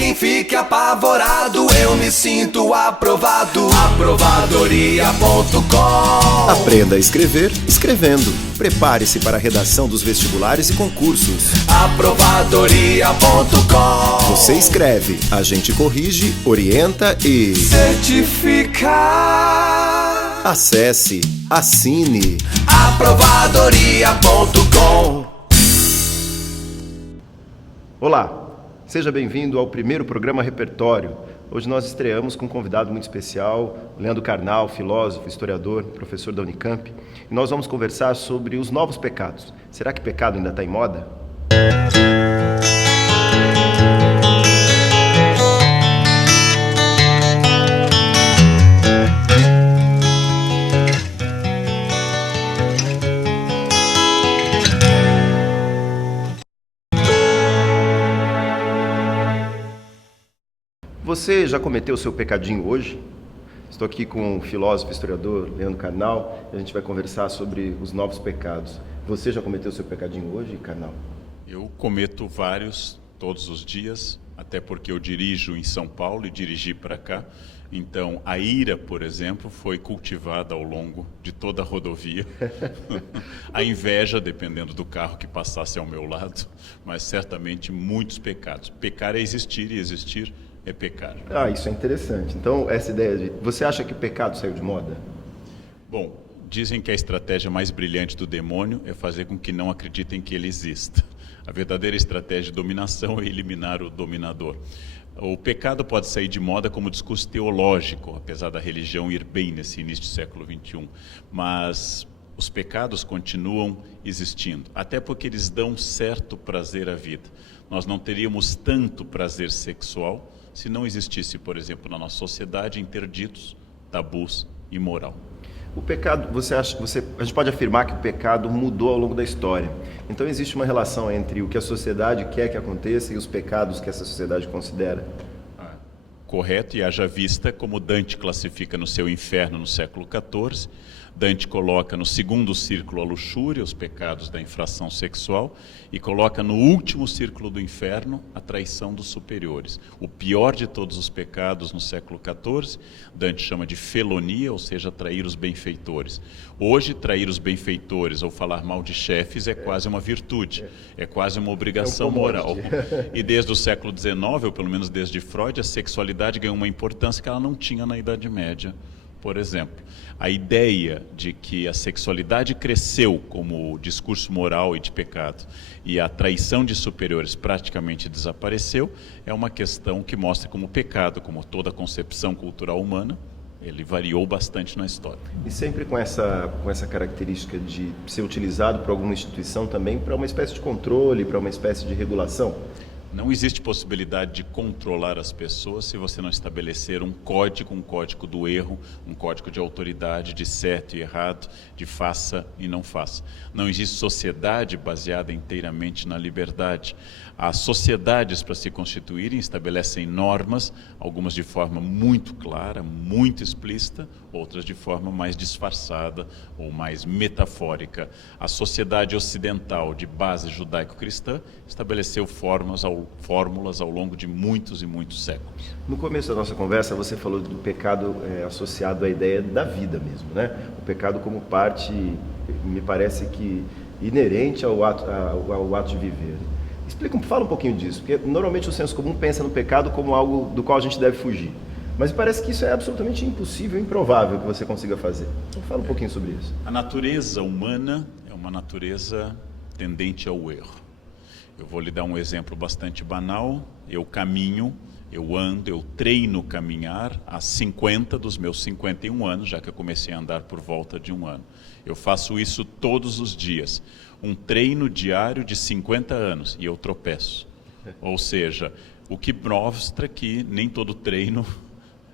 quem fique apavorado, eu me sinto aprovado. Aprovadoria.com. Aprenda a escrever escrevendo. Prepare-se para a redação dos vestibulares e concursos. Aprovadoria.com. Você escreve, a gente corrige, orienta e certifica. Acesse, assine. Aprovadoria.com. Olá, seja bem-vindo ao primeiro programa Repertório. Hoje nós estreamos com um convidado muito especial, Leandro Carnal, filósofo, historiador, professor da Unicamp. E nós vamos conversar sobre os novos pecados. Será que pecado ainda está em moda? Você já cometeu o seu pecadinho hoje? Estou aqui com o filósofo e historiador Leandro Carnal e a gente vai conversar sobre os novos pecados. Você já cometeu o seu pecadinho hoje, Carnal? Eu cometo vários todos os dias, até porque eu dirijo em São Paulo e dirigi para cá. Então, a ira, por exemplo, foi cultivada ao longo de toda a rodovia. A inveja, dependendo do carro que passasse ao meu lado, mas certamente muitos pecados. Pecar é existir e existir é pecar. Isso é interessante. Então, essa ideia de... Você acha que o pecado saiu de moda? Bom, dizem que a estratégia mais brilhante do demônio é fazer com que não acreditem que ele exista. A verdadeira estratégia de dominação é eliminar o dominador. O pecado pode sair de moda como discurso teológico, apesar da religião ir bem nesse início do século XXI. Mas os pecados continuam existindo, até porque eles dão certo prazer à vida. Nós não teríamos tanto prazer sexual se não existisse, por exemplo, na nossa sociedade, interditos, tabus e moral. O pecado, a gente pode afirmar que o pecado mudou ao longo da história. Então existe uma relação entre o que a sociedade quer que aconteça e os pecados que essa sociedade considera? Correto, e haja vista como Dante classifica no seu Inferno no século XIV. Dante coloca no segundo círculo a luxúria, os pecados da infração sexual, e coloca no último círculo do inferno a traição dos superiores. O pior de todos os pecados no século XIV, Dante chama de felonia, ou seja, trair os benfeitores. Hoje, trair os benfeitores ou falar mal de chefes é quase uma virtude, é quase uma obrigação moral. E desde o século XIX, ou pelo menos desde Freud, a sexualidade ganhou uma importância que ela não tinha na Idade Média. Por exemplo, a ideia de que a sexualidade cresceu como discurso moral e de pecado e a traição de superiores praticamente desapareceu é uma questão que mostra como o pecado, como toda a concepção cultural humana, ele variou bastante na história. E sempre com essa característica de ser utilizado por alguma instituição também para uma espécie de controle, para uma espécie de regulação? Não existe possibilidade de controlar as pessoas se você não estabelecer um código do erro, um código de autoridade, de certo e errado, de faça e não faça. Não existe sociedade baseada inteiramente na liberdade. As sociedades, para se constituírem, estabelecem normas, algumas de forma muito clara, muito explícita, outras de forma mais disfarçada ou mais metafórica. A sociedade ocidental de base judaico-cristã estabeleceu fórmulas ao longo de muitos e muitos séculos. No começo da nossa conversa, você falou do pecado associado à ideia da vida mesmo, né? O pecado como parte, me parece que inerente ao ato de viver. Fala um pouquinho disso, porque normalmente o senso comum pensa no pecado como algo do qual a gente deve fugir. Mas parece que isso é absolutamente impossível, improvável que você consiga fazer. Então fala um pouquinho sobre isso. A natureza humana é uma natureza tendente ao erro. Eu vou lhe dar um exemplo bastante banal. Eu caminho, eu ando, eu treino caminhar há 50 dos meus 51 anos, já que eu comecei a andar por volta de um ano. Eu faço isso todos os dias. Um treino diário de 50 anos e eu tropeço. Ou seja, o que mostra que nem todo treino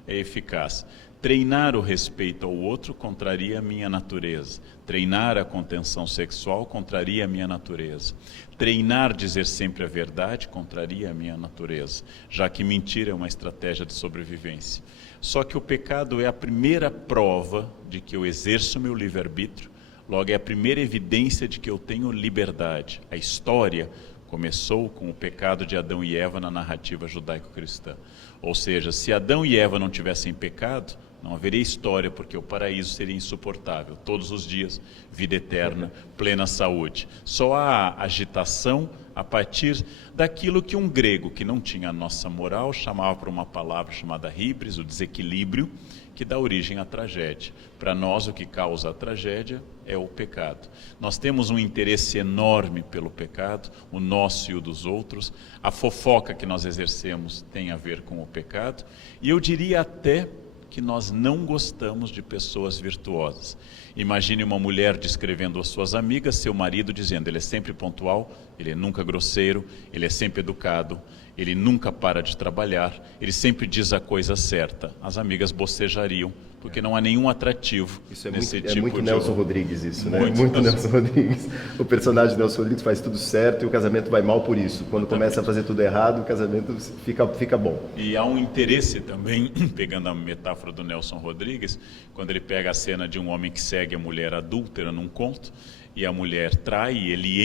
é eficaz. Treinar o respeito ao outro contraria a minha natureza. Treinar a contenção sexual contraria a minha natureza. Treinar dizer sempre a verdade contraria a minha natureza, já que mentir é uma estratégia de sobrevivência. Só que o pecado é a primeira prova de que eu exerço meu livre-arbítrio, logo é a primeira evidência de que eu tenho liberdade. A história Começou com o pecado de Adão e Eva na narrativa judaico-cristã. Ou seja, se Adão e Eva não tivessem pecado, não haveria história, porque o paraíso seria insuportável. Todos os dias, vida eterna, plena saúde. Só há agitação a partir daquilo que um grego que não tinha a nossa moral chamava por uma palavra chamada híbris, o desequilíbrio, que dá origem à tragédia. Para nós, o que causa a tragédia é o pecado. Nós temos um interesse enorme pelo pecado, o nosso e o dos outros. A fofoca que nós exercemos tem a ver com o pecado. E eu diria até que nós não gostamos de pessoas virtuosas. Imagine uma mulher descrevendo às suas amigas seu marido dizendo: ele é sempre pontual, ele é nunca grosseiro, ele é sempre educado, ele nunca para de trabalhar, ele sempre diz a coisa certa. As amigas bocejariam, porque não há nenhum atrativo nesse tipo de... É muito Nelson Rodrigues isso, né? Muito Nelson Rodrigues. O personagem Nelson Rodrigues faz tudo certo e o casamento vai mal por isso. Quando começa a fazer tudo errado, o casamento fica bom. E há um interesse também, pegando a metáfora do Nelson Rodrigues, quando ele pega a cena de um homem que segue a mulher adúltera num conto, e a mulher trai, e ele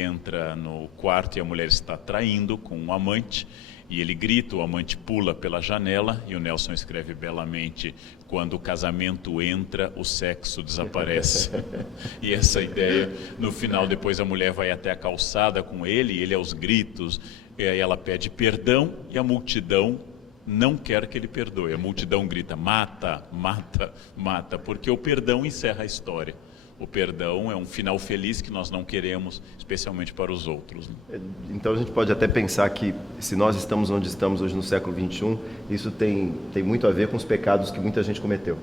entra no quarto e a mulher está traindo com um amante, e ele grita, o amante pula pela janela, e o Nelson escreve belamente: quando o casamento entra, o sexo desaparece. E essa ideia, no final, depois a mulher vai até a calçada com ele, e ele aos gritos, e aí ela pede perdão, e a multidão não quer que ele perdoe. A multidão grita: mata, mata, mata, porque o perdão encerra a história. O perdão é um final feliz que nós não queremos, especialmente para os outros. Então a gente pode até pensar que, se nós estamos onde estamos hoje no século XXI, isso tem muito a ver com os pecados que muita gente cometeu.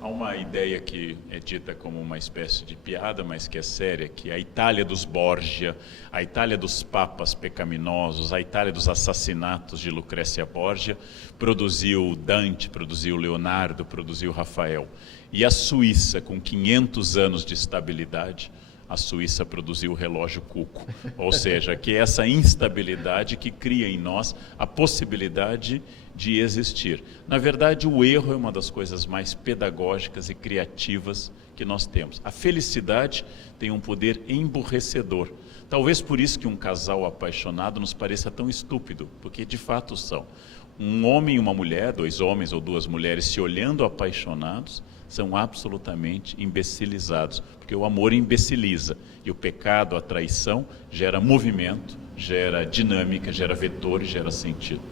Há uma ideia que é dita como uma espécie de piada, mas que é séria, que a Itália dos Borgia, a Itália dos papas pecaminosos, a Itália dos assassinatos de Lucrécia Borgia, produziu Dante, produziu Leonardo, produziu Rafael. E a Suíça, com 500 anos de estabilidade, a Suíça produziu o relógio Cuco. Ou seja, que é essa instabilidade que cria em nós a possibilidade de existir. Na verdade, o erro é uma das coisas mais pedagógicas e criativas que nós temos. A felicidade tem um poder emburrecedor. Talvez por isso que um casal apaixonado nos pareça tão estúpido, porque de fato são. Um homem e uma mulher, dois homens ou duas mulheres se olhando apaixonados, são absolutamente imbecilizados, porque o amor imbeciliza, e o pecado, a traição, gera movimento, gera dinâmica, gera vetor e gera sentido.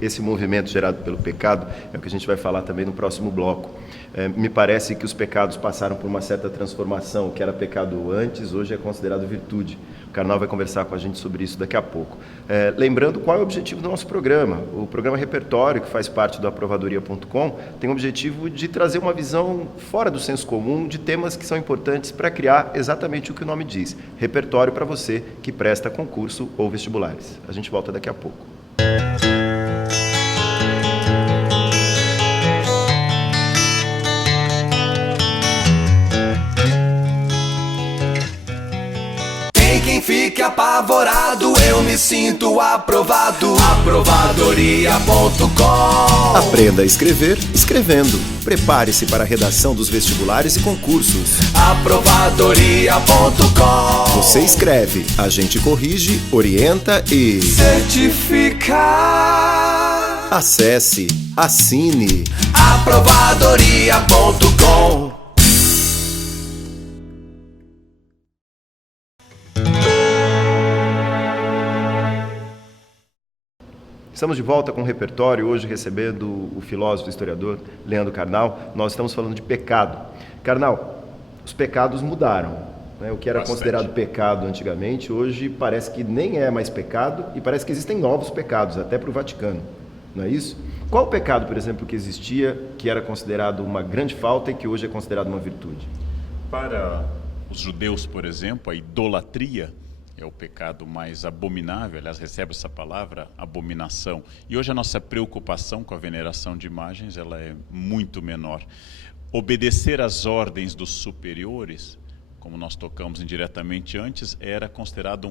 Esse movimento gerado pelo pecado é o que a gente vai falar também no próximo bloco. Me parece que os pecados passaram por uma certa transformação. O que era pecado antes, hoje é considerado virtude. O Karnal vai conversar com a gente sobre isso daqui a pouco. Lembrando qual é o objetivo do nosso programa. O programa Repertório, que faz parte do aprovadoria.com, tem o objetivo de trazer uma visão fora do senso comum de temas que são importantes para criar exatamente o que o nome diz: repertório para você que presta concurso ou vestibulares. A gente volta daqui a pouco. Quem fique apavorado, eu me sinto aprovado. Aprovadoria.com. Aprenda a escrever escrevendo. Prepare-se para a redação dos vestibulares e concursos. Aprovadoria.com. Você escreve, a gente corrige, orienta e certifica. Acesse, assine. Aprovadoria.com. Estamos de volta com o repertório, hoje recebendo o filósofo e historiador Leandro Karnal. Nós estamos falando de pecado. Karnal, os pecados mudaram, né? O que era considerado pecado antigamente, hoje parece que nem é mais pecado e parece que existem novos pecados, até para o Vaticano, não é isso? Qual o pecado, por exemplo, que existia, que era considerado uma grande falta e que hoje é considerado uma virtude? Para os judeus, por exemplo, a idolatria é o pecado mais abominável, aliás, recebe essa palavra, abominação. E hoje a nossa preocupação com a veneração de imagens, ela é muito menor. Obedecer às ordens dos superiores, como nós tocamos indiretamente antes, era considerado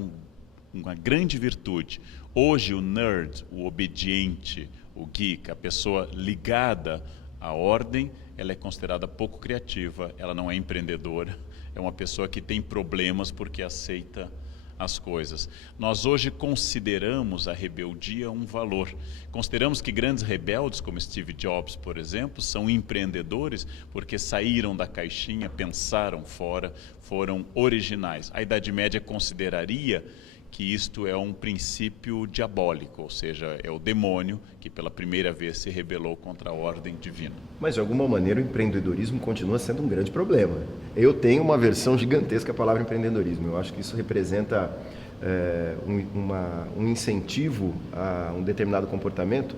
uma grande virtude. Hoje o nerd, o obediente, o geek, a pessoa ligada à ordem, ela é considerada pouco criativa, ela não é empreendedora, é uma pessoa que tem problemas porque aceita as coisas. Nós hoje consideramos a rebeldia um valor. Consideramos que grandes rebeldes, como Steve Jobs, por exemplo, são empreendedores porque saíram da caixinha, pensaram fora, foram originais. A Idade Média consideraria que isto é um princípio diabólico, ou seja, é o demônio que pela primeira vez se rebelou contra a ordem divina. Mas de alguma maneira o empreendedorismo continua sendo um grande problema. Eu tenho uma versão gigantesca da palavra empreendedorismo. Eu acho que isso representa um incentivo a um determinado comportamento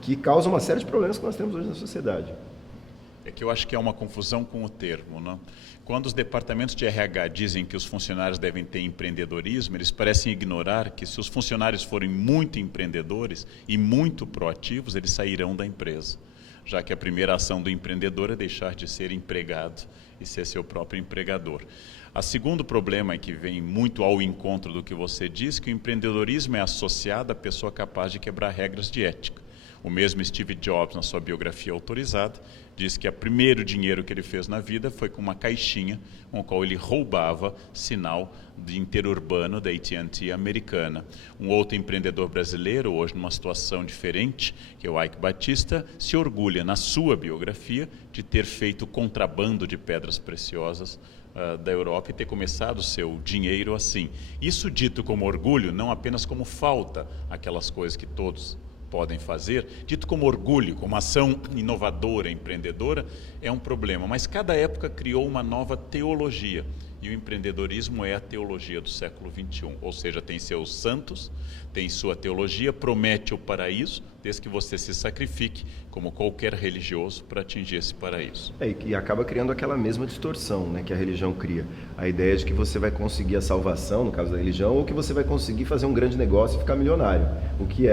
que causa uma série de problemas que nós temos hoje na sociedade. É que eu acho que é uma confusão com o termo, não? Quando os departamentos de RH dizem que os funcionários devem ter empreendedorismo, eles parecem ignorar que se os funcionários forem muito empreendedores e muito proativos, eles sairão da empresa, já que a primeira ação do empreendedor é deixar de ser empregado e ser seu próprio empregador. O segundo problema é que vem muito ao encontro do que você diz, que o empreendedorismo é associado à pessoa capaz de quebrar regras de ética. O mesmo Steve Jobs, na sua biografia autorizada, diz que o primeiro dinheiro que ele fez na vida foi com uma caixinha com a qual ele roubava sinal de interurbano da AT&T americana. Um outro empreendedor brasileiro, hoje numa situação diferente, que é o Ike Batista, se orgulha na sua biografia de ter feito contrabando de pedras preciosas da Europa e ter começado o seu dinheiro assim. Isso dito como orgulho, não apenas como falta, aquelas coisas que todos podem fazer, dito como orgulho, como ação inovadora, empreendedora, é um problema. Mas cada época criou uma nova teologia, e o empreendedorismo é a teologia do século XXI, ou seja, tem seus santos, tem sua teologia, promete o paraíso, desde que você se sacrifique, como qualquer religioso, para atingir esse paraíso. E acaba criando aquela mesma distorção, né, que a religião cria. A ideia de que você vai conseguir a salvação, no caso da religião, ou que você vai conseguir fazer um grande negócio e ficar milionário, o que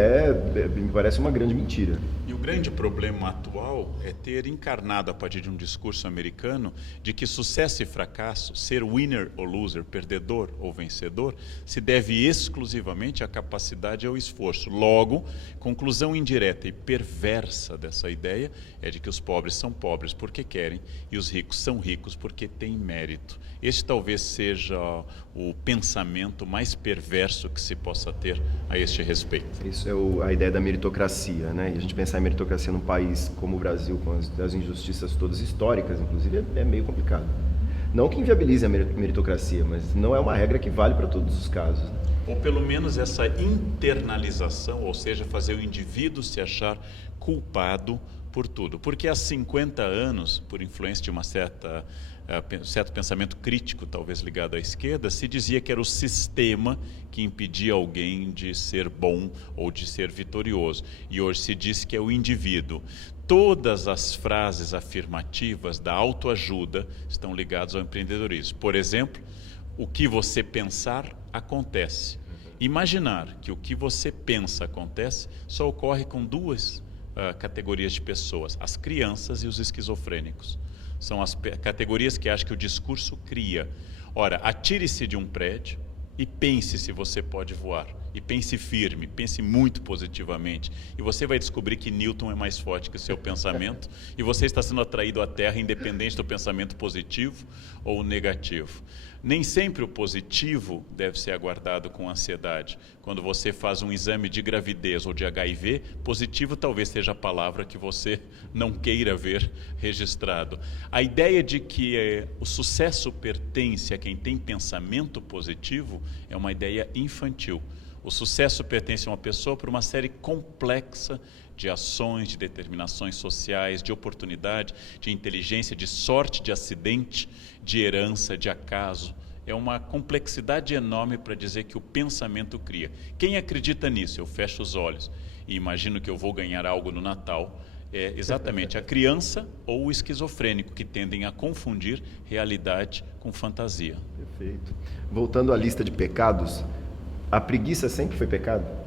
me parece uma grande mentira. E o grande problema atual é ter encarnado a partir de um discurso americano de que sucesso e fracasso, ser winner ou loser, perdedor ou vencedor, se deve exclusivamente à capacidade e ao esforço. Logo, conclusão indireta e perversa dessa ideia é de que os pobres são pobres porque querem e os ricos são ricos porque têm mérito. Este talvez seja o pensamento mais perverso que se possa ter a este respeito. Isso é a ideia da meritocracia, né? E a gente pensar em meritocracia num país como o Brasil, com as injustiças todas históricas, inclusive, é meio complicado. Não que inviabilize a meritocracia, mas não é uma regra que vale para todos os casos, né? Ou pelo menos essa internalização, ou seja, fazer o indivíduo se achar culpado por tudo. Porque há 50 anos, por influência de certo pensamento crítico, talvez ligado à esquerda, se dizia que era o sistema que impedia alguém de ser bom ou de ser vitorioso. E hoje se diz que é o indivíduo. Todas as frases afirmativas da autoajuda estão ligadas ao empreendedorismo. Por exemplo, o que você pensar acontece. Imaginar que o que você pensa acontece só ocorre com duas categorias de pessoas, as crianças e os esquizofrênicos. São as categorias que acham que o discurso cria. Ora, atire-se de um prédio e pense se você pode voar. E pense firme, pense muito positivamente. E você vai descobrir que Newton é mais forte que o seu pensamento e você está sendo atraído à Terra independente do pensamento positivo ou negativo. Nem sempre o positivo deve ser aguardado com ansiedade. Quando você faz um exame de gravidez ou de HIV, positivo talvez seja a palavra que você não queira ver registrado. A ideia de que o sucesso pertence a quem tem pensamento positivo é uma ideia infantil. O sucesso pertence a uma pessoa por uma série complexa de ações, de determinações sociais, de oportunidade, de inteligência, de sorte, de acidente, de herança, de acaso. É uma complexidade enorme para dizer que o pensamento cria. Quem acredita nisso? Eu fecho os olhos e imagino que eu vou ganhar algo no Natal. É exatamente a criança ou o esquizofrênico que tendem a confundir realidade com fantasia. Perfeito. Voltando à lista de pecados, a preguiça sempre foi pecado?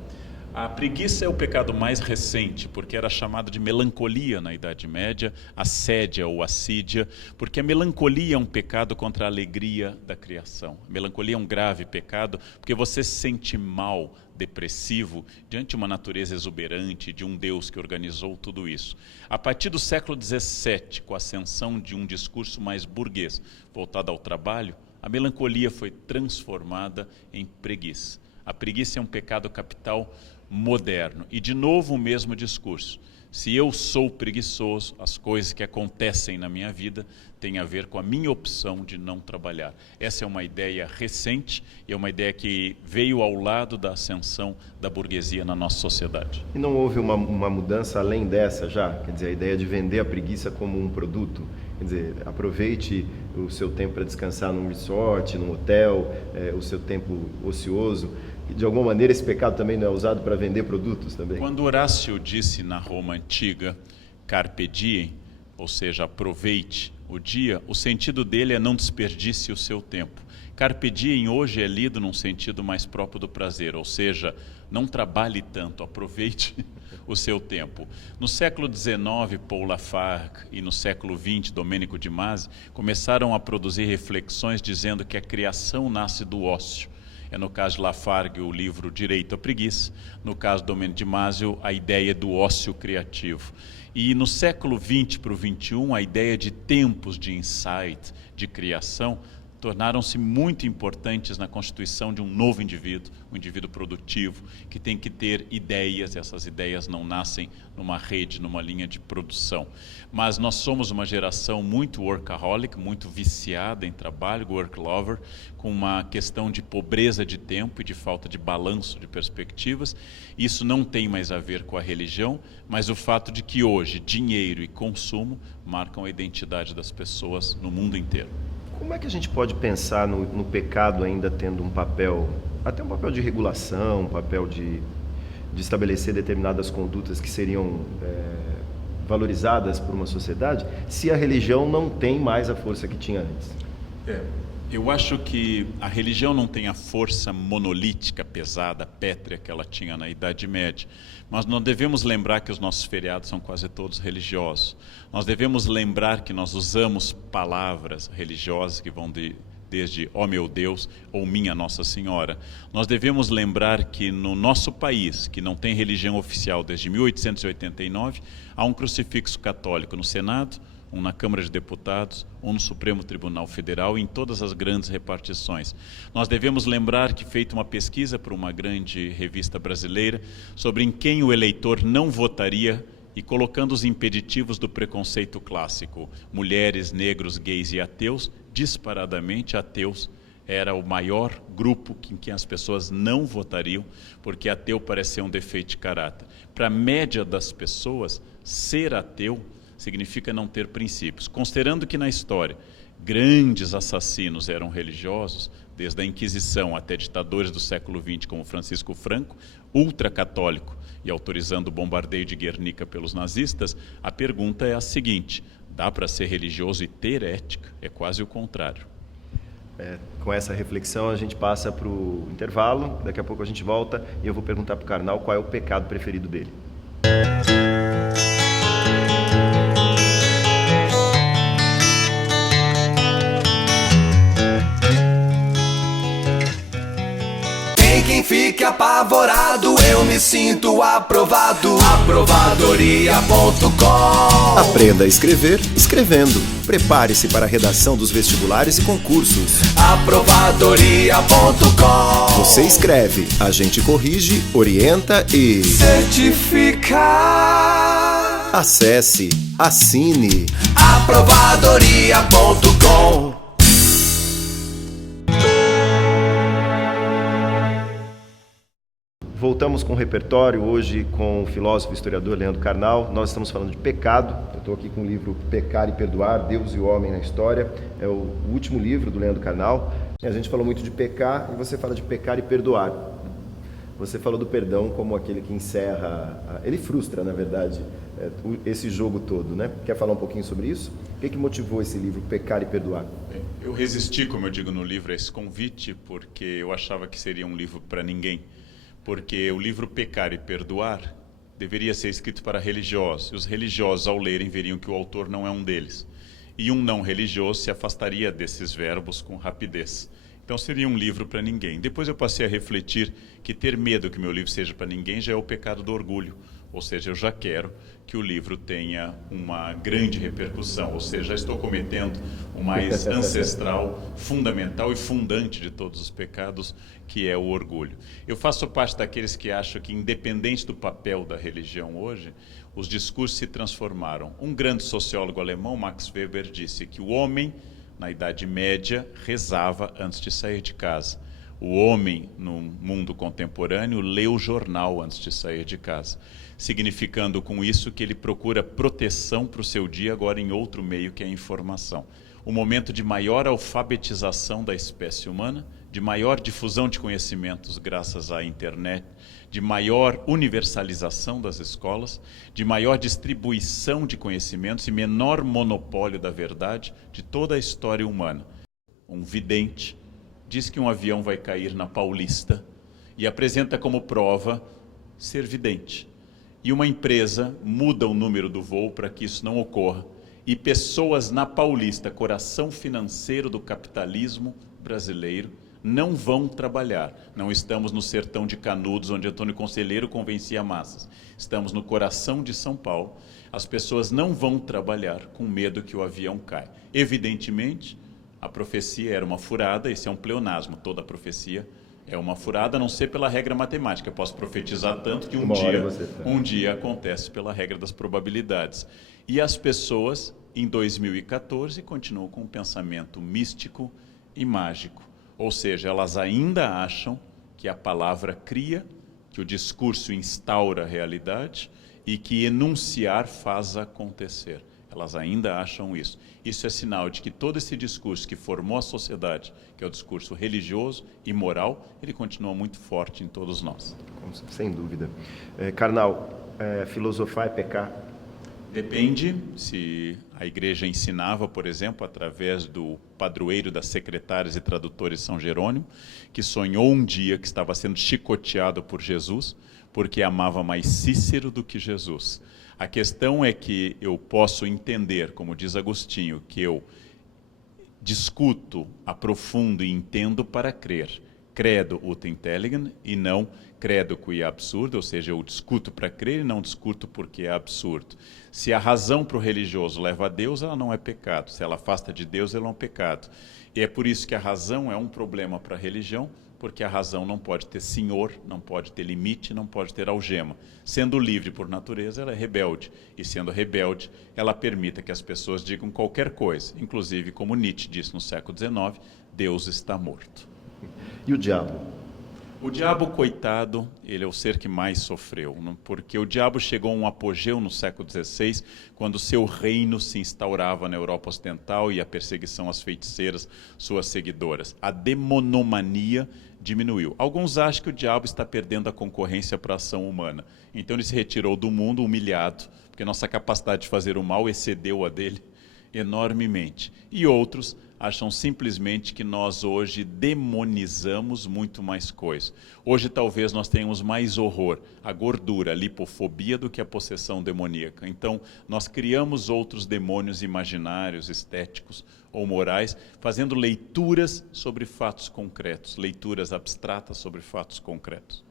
A preguiça é o pecado mais recente, porque era chamado de melancolia na Idade Média, assédia ou assídia, porque a melancolia é um pecado contra a alegria da criação. A melancolia é um grave pecado, porque você se sente mal, depressivo, diante de uma natureza exuberante, de um Deus que organizou tudo isso. A partir do século XVII, com a ascensão de um discurso mais burguês, voltado ao trabalho, A melancolia foi transformada em preguiça. A preguiça é um pecado capital moderno. E de novo o mesmo discurso. Se eu sou preguiçoso, as coisas que acontecem na minha vida têm a ver com a minha opção de não trabalhar. Essa é uma ideia recente e é uma ideia que veio ao lado da ascensão da burguesia na nossa sociedade. E não houve uma mudança além dessa já? Quer dizer, a ideia de vender a preguiça como um produto? Quer dizer, aproveite o seu tempo para descansar num resort, num hotel, o seu tempo ocioso. De alguma maneira esse pecado também não é usado para vender produtos também? Quando Horácio disse na Roma antiga, carpe diem, ou seja, aproveite o dia, o sentido dele é não desperdice o seu tempo. Carpe diem hoje é lido num sentido mais próprio do prazer, ou seja, não trabalhe tanto, aproveite o seu tempo. No século XIX, Paul Lafargue, e no século XX, Domenico de Masi, começaram a produzir reflexões dizendo que a criação nasce do ócio. É no caso de Lafargue o livro Direito à Preguiça, no caso de Domenico de Masi a ideia do ócio criativo. E no século XX para o XXI a ideia de tempos de insight, de criação, tornaram-se muito importantes na constituição de um novo indivíduo, um indivíduo produtivo, que tem que ter ideias, essas ideias não nascem numa rede, numa linha de produção. Mas nós somos uma geração muito workaholic, muito viciada em trabalho, work lover, com uma questão de pobreza de tempo e de falta de balanço de perspectivas. Isso não tem mais a ver com a religião, mas o fato de que hoje dinheiro e consumo marcam a identidade das pessoas no mundo inteiro. Como é que a gente pode pensar no pecado ainda tendo um papel, até um papel de regulação, um papel de estabelecer determinadas condutas que seriam valorizadas por uma sociedade, se a religião não tem mais a força que tinha antes? Eu acho que a religião não tem a força monolítica, pesada, pétrea que ela tinha na Idade Média, mas nós devemos lembrar que os nossos feriados são quase todos religiosos. Nós devemos lembrar que nós usamos palavras religiosas que vão desde ó meu Deus ou minha Nossa Senhora. Nós devemos lembrar que no nosso país, que não tem religião oficial desde 1889, há um crucifixo católico no Senado, um na Câmara de Deputados, um no Supremo Tribunal Federal e em todas as grandes repartições. Nós devemos lembrar que, feita uma pesquisa por uma grande revista brasileira sobre em quem o eleitor não votaria e colocando os impeditivos do preconceito clássico, mulheres, negros, gays e ateus, disparadamente ateus era o maior grupo em que as pessoas não votariam, porque ateu parece ser um defeito de caráter. Para a média das pessoas, ser ateu significa não ter princípios. Considerando que na história grandes assassinos eram religiosos, desde a Inquisição até ditadores do século XX como Francisco Franco, ultracatólico e autorizando o bombardeio de Guernica pelos nazistas, a pergunta é a seguinte: dá para ser religioso e ter ética? É quase o contrário. Com essa reflexão a gente passa para o intervalo, daqui a pouco a gente volta e eu vou perguntar para o Karnal qual é o pecado preferido dele. Quem fique apavorado, eu me sinto aprovado. Aprovadoria.com. Aprenda a escrever escrevendo. Prepare-se para a redação dos vestibulares e concursos. Aprovadoria.com. Você escreve, a gente corrige, orienta e certifica. Acesse, assine. Aprovadoria.com. Voltamos com o repertório, hoje com o filósofo e historiador Leandro Karnal. Nós estamos falando de pecado. Eu estou aqui com o livro Pecar e Perdoar, Deus e o Homem na História. É o último livro do Leandro Karnal. A gente falou muito de pecar e você fala de pecar e perdoar. Você falou do perdão como aquele que encerra, ele frustra, na verdade, esse jogo todo, né? Quer falar um pouquinho sobre isso? O que motivou esse livro, Pecar e Perdoar? Eu resisti, como eu digo no livro, a esse convite, porque eu achava que seria um livro para ninguém. Porque o livro Pecar e Perdoar deveria ser escrito para religiosos. E os religiosos, ao lerem, veriam que o autor não é um deles. E um não religioso se afastaria desses verbos com rapidez. Então seria um livro para ninguém. Depois eu passei a refletir que ter medo que meu livro seja para ninguém já é o pecado do orgulho. Ou seja, eu já quero que o livro tenha uma grande repercussão, ou seja, já estou cometendo o mais ancestral, fundamental e fundante de todos os pecados, que é o orgulho. Eu faço parte daqueles que acham que, independente do papel da religião hoje, os discursos se transformaram. Um grande sociólogo alemão, Max Weber, disse que o homem, na Idade Média, rezava antes de sair de casa. O homem, no mundo contemporâneo, lê o jornal antes de sair de casa, significando com isso que ele procura proteção para o seu dia agora em outro meio, que é a informação. O momento de maior alfabetização da espécie humana, de maior difusão de conhecimentos graças à internet, de maior universalização das escolas, de maior distribuição de conhecimentos e menor monopólio da verdade de toda a história humana. Um vidente diz que um avião vai cair na Paulista e apresenta como prova ser vidente. E uma empresa muda o número do voo para que isso não ocorra. E pessoas na Paulista, coração financeiro do capitalismo brasileiro, não vão trabalhar. Não estamos no sertão de Canudos, onde Antônio Conselheiro convencia massas. Estamos no coração de São Paulo. As pessoas não vão trabalhar com medo que o avião caia. Evidentemente, a profecia era uma furada, esse é um pleonasmo, toda a profecia é uma furada, a não ser pela regra matemática. Eu posso profetizar tanto que um dia acontece pela regra das probabilidades. E as pessoas, em 2014, continuam com um pensamento místico e mágico. Ou seja, elas ainda acham que a palavra cria, que o discurso instaura a realidade e que enunciar faz acontecer. Elas ainda acham isso. Isso é sinal de que todo esse discurso que formou a sociedade, que é o discurso religioso e moral, ele continua muito forte em todos nós. Sem dúvida. Karnal, filosofar é pecar? Depende se a igreja ensinava, por exemplo, através do padroeiro das secretárias e tradutores São Jerônimo, que sonhou um dia que estava sendo chicoteado por Jesus, porque amava mais Cícero do que Jesus. A questão é que eu posso entender, como diz Agostinho, que eu discuto, aprofundo e entendo para crer. Credo ut intelligam e não credo qui é absurdo, ou seja, eu discuto para crer e não discuto porque é absurdo. Se a razão para o religioso leva a Deus, ela não é pecado. Se ela afasta de Deus, ela é um pecado. E é por isso que a razão é um problema para a religião, porque a razão não pode ter senhor, não pode ter limite, não pode ter algema. Sendo livre por natureza, ela é rebelde. E sendo rebelde, ela permite que as pessoas digam qualquer coisa. Inclusive, como Nietzsche disse no século XIX, Deus está morto. E o diabo? O diabo, coitado, ele é o ser que mais sofreu, porque o diabo chegou a um apogeu no século XVI, quando seu reino se instaurava na Europa Ocidental e a perseguição às feiticeiras, suas seguidoras. A demonomania diminuiu. Alguns acham que o diabo está perdendo a concorrência para a ação humana. Então ele se retirou do mundo humilhado, porque nossa capacidade de fazer o mal excedeu a dele enormemente. E outros acham simplesmente que nós hoje demonizamos muito mais coisa. Hoje talvez nós tenhamos mais horror à gordura, à lipofobia, do que à possessão demoníaca. Então nós criamos outros demônios imaginários, estéticos ou morais, fazendo leituras sobre fatos concretos, leituras abstratas sobre fatos concretos.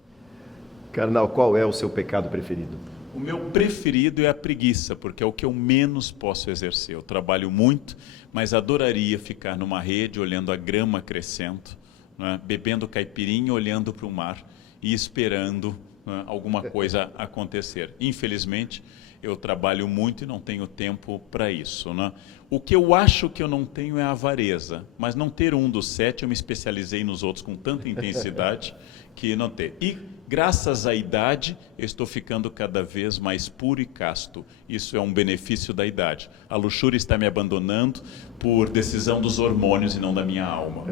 Karnal, qual é o seu pecado preferido? O meu preferido é a preguiça, porque é o que eu menos posso exercer. Eu trabalho muito, mas adoraria ficar numa rede olhando a grama crescendo, né, bebendo caipirinha, olhando para o mar e esperando, né, alguma coisa acontecer. Infelizmente, eu trabalho muito e não tenho tempo para isso, né? O que eu acho que eu não tenho é a avareza, mas não ter um dos 7, eu me especializei nos outros com tanta intensidade que não ter. E, graças à idade, eu estou ficando cada vez mais puro e casto. Isso é um benefício da idade. A luxúria está me abandonando por decisão dos hormônios e não da minha alma.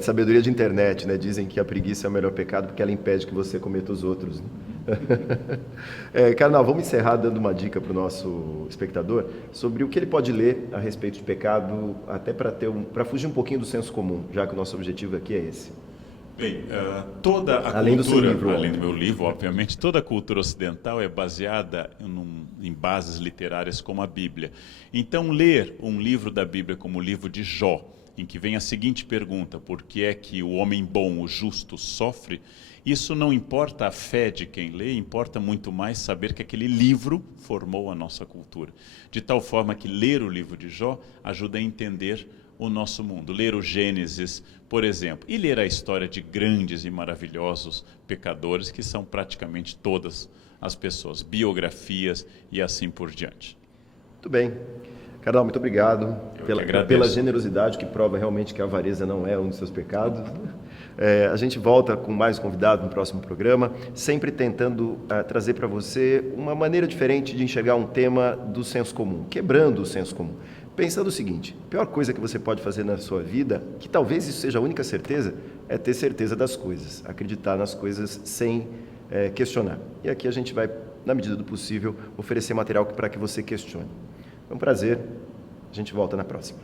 Sabedoria de internet, né? Dizem que a preguiça é o melhor pecado porque ela impede que você cometa os outros. Né? Karnal, vamos encerrar dando uma dica para o nosso espectador sobre o que ele pode ler a respeito de pecado, até para fugir um pouquinho do senso comum, já que o nosso objetivo aqui é esse. Bem, toda a além cultura, do seu livro, além do meu livro, obviamente, toda a cultura ocidental é baseada em bases literárias como a Bíblia. Então, ler um livro da Bíblia como o livro de Jó, em que vem a seguinte pergunta: por que é que o homem bom, o justo, sofre? Isso não importa a fé de quem lê, importa muito mais saber que aquele livro formou a nossa cultura. De tal forma que ler o livro de Jó ajuda a entender o nosso mundo. Ler o Gênesis, por exemplo, e ler a história de grandes e maravilhosos pecadores, que são praticamente todas as pessoas, biografias e assim por diante. Muito bem. Carnal, muito obrigado pela generosidade, que prova realmente que a avareza não é um dos seus pecados. A gente volta com mais convidado no próximo programa, sempre tentando trazer para você uma maneira diferente de enxergar um tema do senso comum, quebrando o senso comum. Pensando o seguinte: a pior coisa que você pode fazer na sua vida, que talvez isso seja a única certeza, é ter certeza das coisas, acreditar nas coisas sem questionar. E aqui a gente vai, na medida do possível, oferecer material para que você questione. É um prazer, a gente volta na próxima.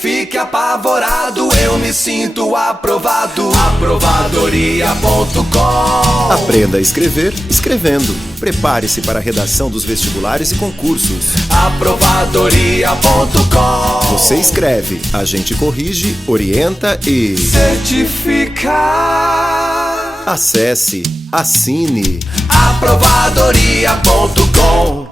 Fique apavorado, eu me sinto aprovado. Aprovadoria.com. Aprenda a escrever escrevendo. Prepare-se para a redação dos vestibulares e concursos. Aprovadoria.com. Você escreve, a gente corrige, orienta e certifica. Acesse, assine. Aprovadoria.com.